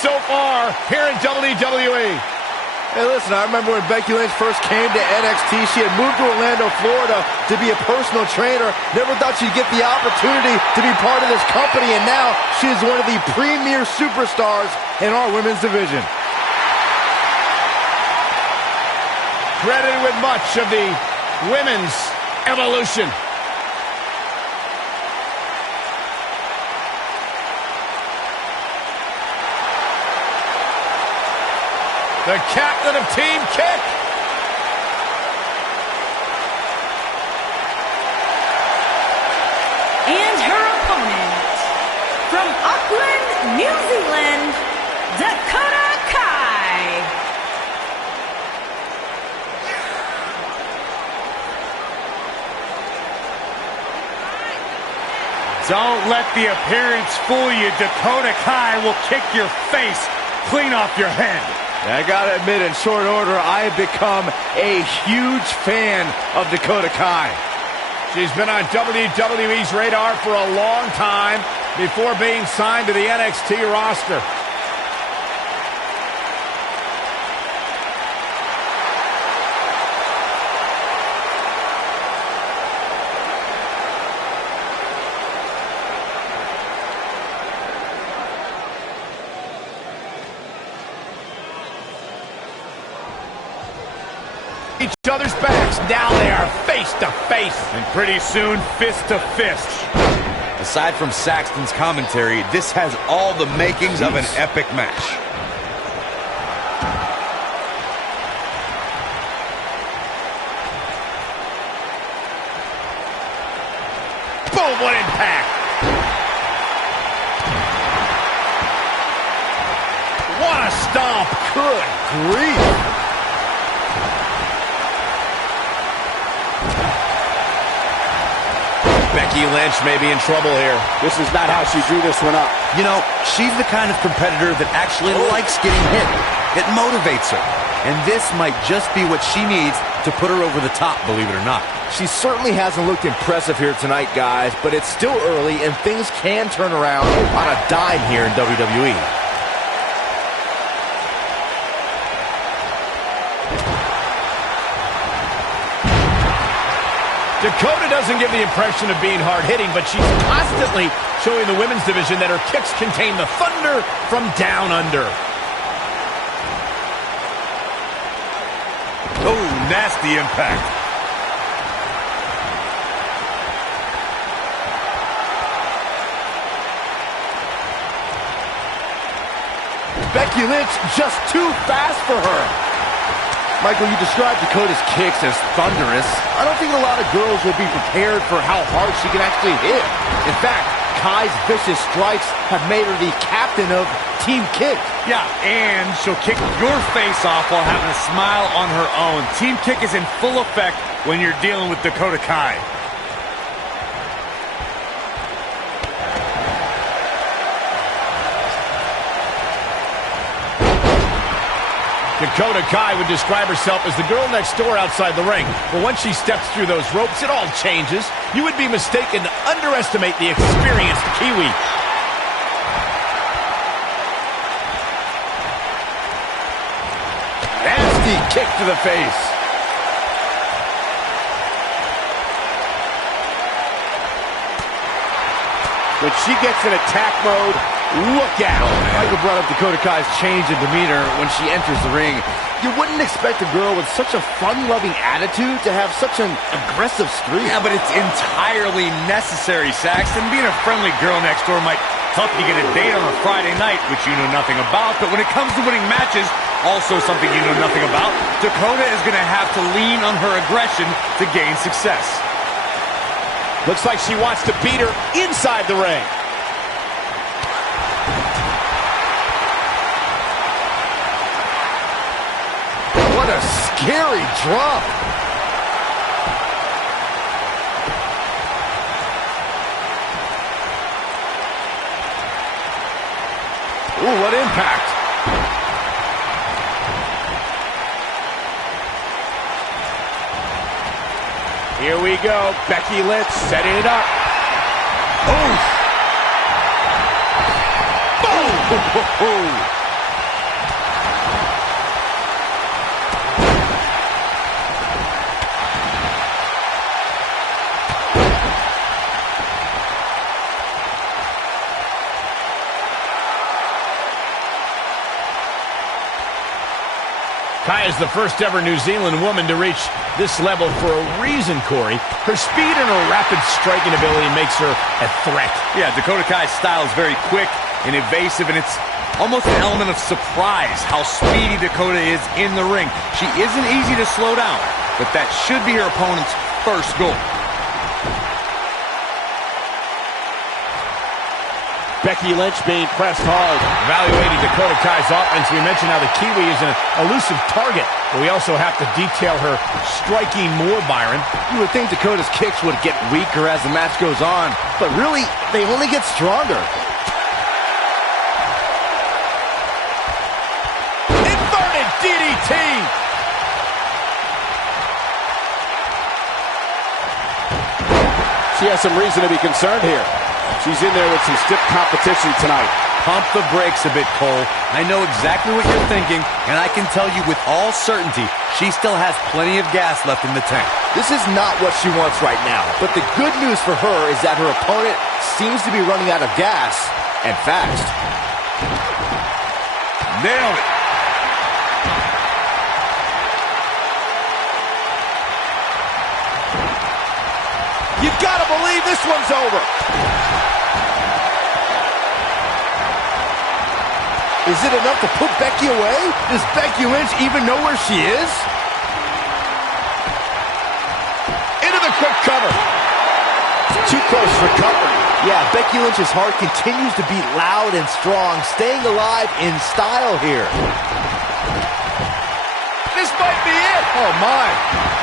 so far here in WWE. Hey, listen, I remember when Becky Lynch first came to NXT, she had moved to Orlando, Florida to be a personal trainer. Never thought she'd get the opportunity to be part of this company, and now she is one of the premier superstars in our women's division. Credited with much of the women's evolution. The captain of Team Kick. And her opponent, from Auckland, New Zealand, Dakota Kai. Don't let the appearance fool you. Dakota Kai will kick your face clean off your head. I gotta admit, in short order, I have become a huge fan of Dakota Kai. She's been on WWE's radar for a long time before being signed to the NXT roster. Each other's backs. Now they are face to face. And pretty soon, fist to fist. Aside from Saxton's commentary, this has all the makings of an epic match. Boom, what impact. What a stomp. Good grief. Becky Lynch may be in trouble here. This is not how she drew this one up. You know, she's the kind of competitor that actually likes getting hit. It motivates her. And this might just be what she needs to put her over the top, believe it or not. She certainly hasn't looked impressive here tonight, guys, but it's still early and things can turn around on a dime here in WWE. Dakota doesn't give the impression of being hard-hitting, but she's constantly showing the women's division that her kicks contain the thunder from down under. Oh, nasty impact. Becky Lynch just too fast for her. Michael, you described Dakota's kicks as thunderous. I don't think a lot of girls will be prepared for how hard she can actually hit. In fact, Kai's vicious strikes have made her the captain of Team Kick. Yeah, and she'll kick your face off while having a smile on her own. Team Kick is in full effect when you're dealing with Dakota Kai. Dakota Kai would describe herself as the girl next door outside the ring. But once she steps through those ropes, it all changes. You would be mistaken to underestimate the experienced Kiwi. Nasty kick to the face. When she gets in attack mode, look out. Michael brought up Dakota Kai's change in demeanor when she enters the ring. You wouldn't expect a girl with such a fun-loving attitude to have such an aggressive streak. Yeah, but it's entirely necessary, Saxton. Being a friendly girl next door might help you get a date on a Friday night, which you know nothing about. But when it comes to winning matches, also something you know nothing about, Dakota is going to have to lean on her aggression to gain success. Looks like she wants to beat her inside the ring. What a scary drop. Ooh, what impact. Here we go. Becky Lynch setting it up. Oof. Boom! Kai is the first ever New Zealand woman to reach this level for a reason, Corey. Her speed and her rapid striking ability makes her a threat. Yeah, Dakota Kai's style is very quick and evasive, and it's almost an element of surprise how speedy Dakota is in the ring. She isn't easy to slow down, but that should be her opponent's first goal. Becky Lynch being pressed hard. Evaluating Dakota Kai's offense, we mentioned how the Kiwi is an elusive target, but we also have to detail her striking more, Byron. You would think Dakota's kicks would get weaker as the match goes on, but really, they only get stronger. Inverted DDT! She has some reason to be concerned here. She's in there with some stiff competition tonight. Pump the brakes a bit, Cole. I know exactly what you're thinking, and I can tell you with all certainty, she still has plenty of gas left in the tank. This is not what she wants right now, but the good news for her is that her opponent seems to be running out of gas, and fast. Nailed it. You gotta believe this one's over. Is it enough to put Becky away? Does Becky Lynch even know where she is? Into the quick cover. Too close for cover. Yeah, Becky Lynch's heart continues to beat loud and strong, staying alive in style here. This might be it. Oh, my.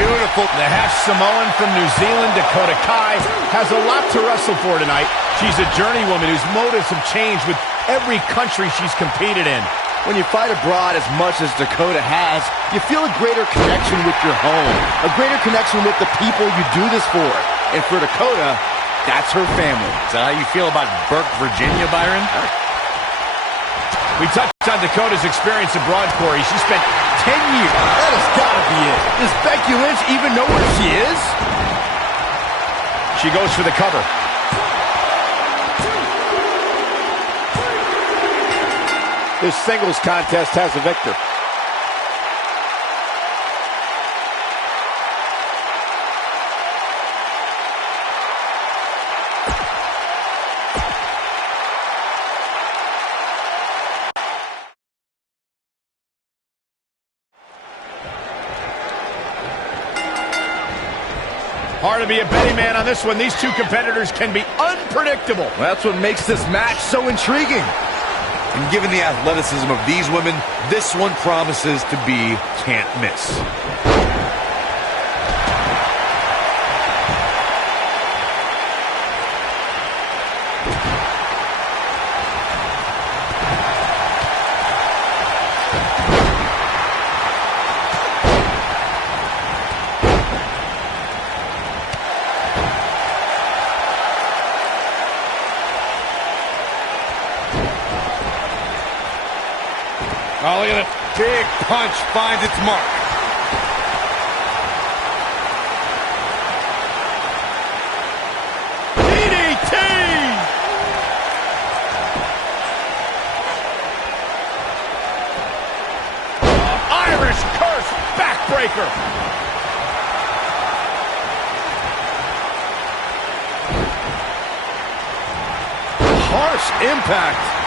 Beautiful. The half Samoan from New Zealand, Dakota Kai, has a lot to wrestle for tonight. She's a journeywoman whose motives have changed with every country she's competed in. When you fight abroad as much as Dakota has, you feel a greater connection with your home, a greater connection with the people you do this for. And for Dakota, that's her family. Is that how you feel about Burke, Virginia, Byron? We touched on Dakota's experience abroad, Corey. She spent 10 years. That has got to be it. Does Becky Lynch even know where she is? She goes for the cover. This singles contest has a victor. Hard to be a betting man on this one. These two competitors can be unpredictable. Well, that's what makes this match so intriguing. And given the athleticism of these women, this one promises to be can't miss. Oh, look at it. Big punch finds its mark. DDT! Irish curse backbreaker. Harsh impact.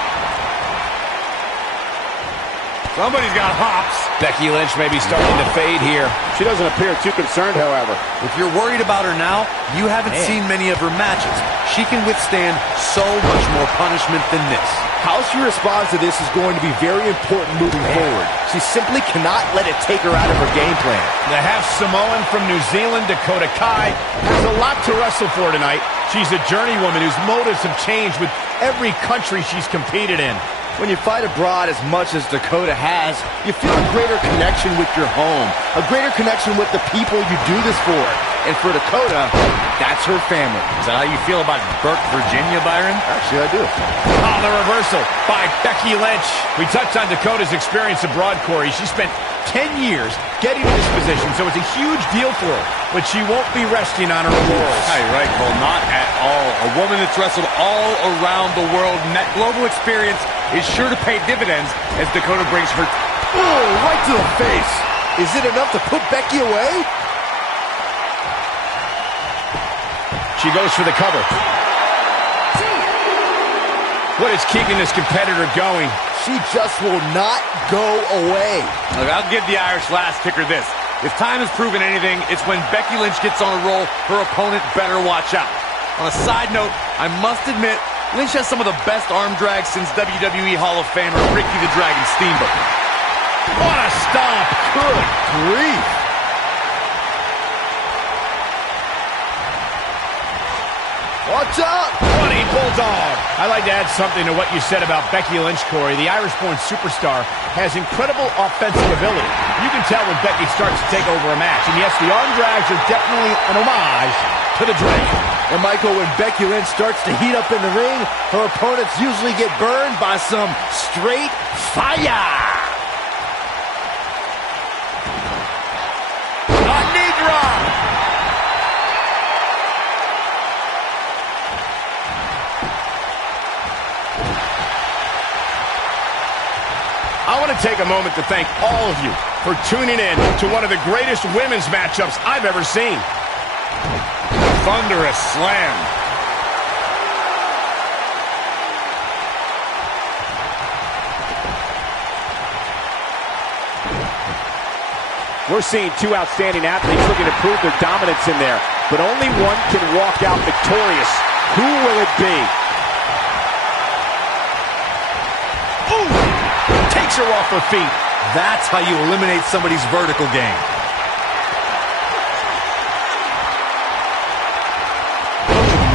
Somebody's got hops. Becky Lynch may be starting to fade here. She doesn't appear too concerned, however. If you're worried about her now, you haven't seen many of her matches. She can withstand so much more punishment than this. How she responds to this is going to be very important moving forward. She simply cannot let it take her out of her game plan. The half Samoan from New Zealand, Dakota Kai, has a lot to wrestle for tonight. She's a journeywoman whose motives have changed with every country she's competed in. When you fight abroad as much as Dakota has, you feel a greater connection with your home, a greater connection with the people you do this for. And for Dakota, that's her family. Is that how you feel about Burke, Virginia, Byron? Actually, I do. Oh, the reversal by Becky Lynch. We touched on Dakota's experience abroad, Corey. She spent 10 years getting to this position, so it's a huge deal for her. But she won't be resting on her laurels. Yeah, you're right, Cole. Not at all. A woman that's wrestled all around the world, and that global experience is sure to pay dividends as Dakota brings her... Oh, right to the face. Is it enough to put Becky away? She goes for the cover. What is keeping this competitor going? She just will not go away. Look, I'll give the Irish last kicker this. If time has proven anything, it's when Becky Lynch gets on a roll, her opponent better watch out. On a side note, I must admit, Lynch has some of the best arm drags since WWE Hall of Famer Ricky the Dragon Steamboat. What a stomp! Good grief. Watch out! Running Bulldog! I'd like to add something to what you said about Becky Lynch, Corey. The Irish-born superstar has incredible offensive ability. You can tell when Becky starts to take over a match. And yes, the arm drags are definitely an homage to the Dragon. And Michael, when Becky Lynch starts to heat up in the ring, her opponents usually get burned by some straight fire. A knee drop! I want to take a moment to thank all of you for tuning in to one of the greatest women's matchups I've ever seen. Thunderous slam. We're seeing two outstanding athletes looking to prove their dominance in there, but only one can walk out victorious. Who will it be? Ooh! Takes her off her feet. That's how you eliminate somebody's vertical game.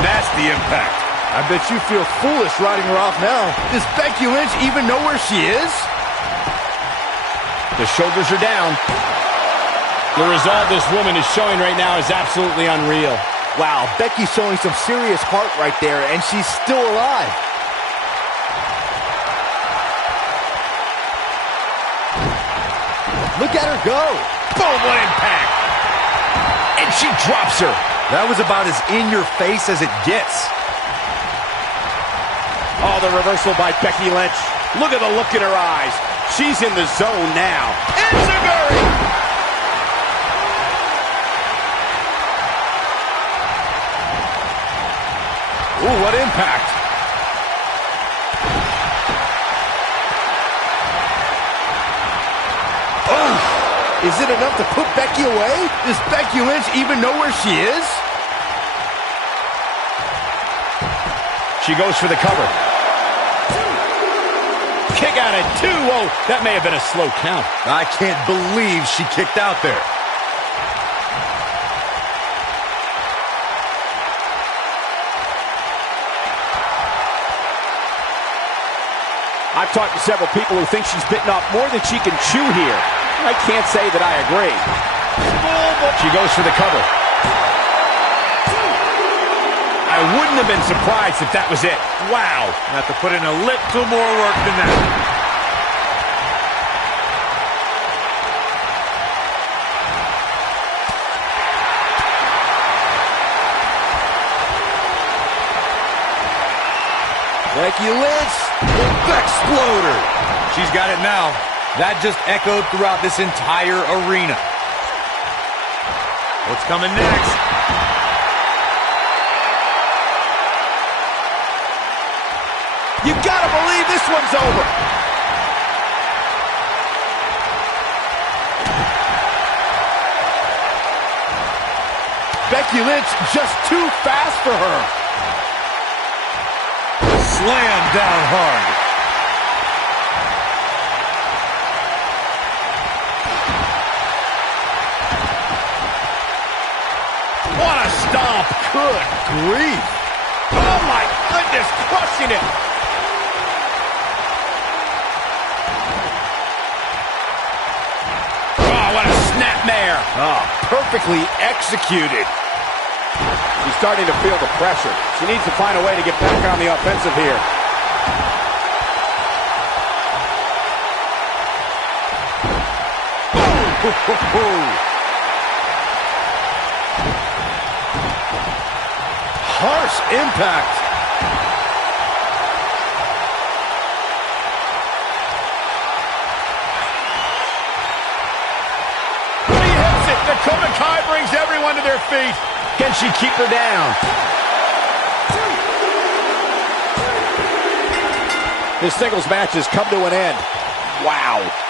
Nasty impact. I bet you feel foolish riding her off now. Does Becky Lynch even know where she is? The shoulders are down. The resolve this woman is showing right now is absolutely unreal. Wow, Becky's showing some serious heart right there, and she's still alive. Look at her go. Boom, what impact. And she drops her. That was about as in-your-face as it gets. Oh, the reversal by Becky Lynch. Look at the look in her eyes. She's in the zone now. Enziguri! Ooh, what impact. Oh, is it enough to put Becky away? Does Becky Lynch even know where she is? She goes for the cover. Kick out at 2. Whoa, that may have been a slow count. I can't believe she kicked out there. I've talked to several people who think she's bitten off more than she can chew here. I can't say that I agree. She goes for the cover. I wouldn't have been surprised if that was it. Wow. Have to put in a little more work than that. Becky Lynch, the Exploder. She's got it now. That just echoed throughout this entire arena. What's coming next? You gotta believe this one's over. Becky Lynch just too fast for her. Slam down hard. What a stomp. Good grief. Oh, my goodness, crushing it. Oh, what a snapmare. Oh, perfectly executed. She's starting to feel the pressure. She needs to find a way to get back on the offensive here. Harsh impact. When he hits it, Dakota Kai brings everyone to their feet. Can she keep her down? This singles match has come to an end. Wow.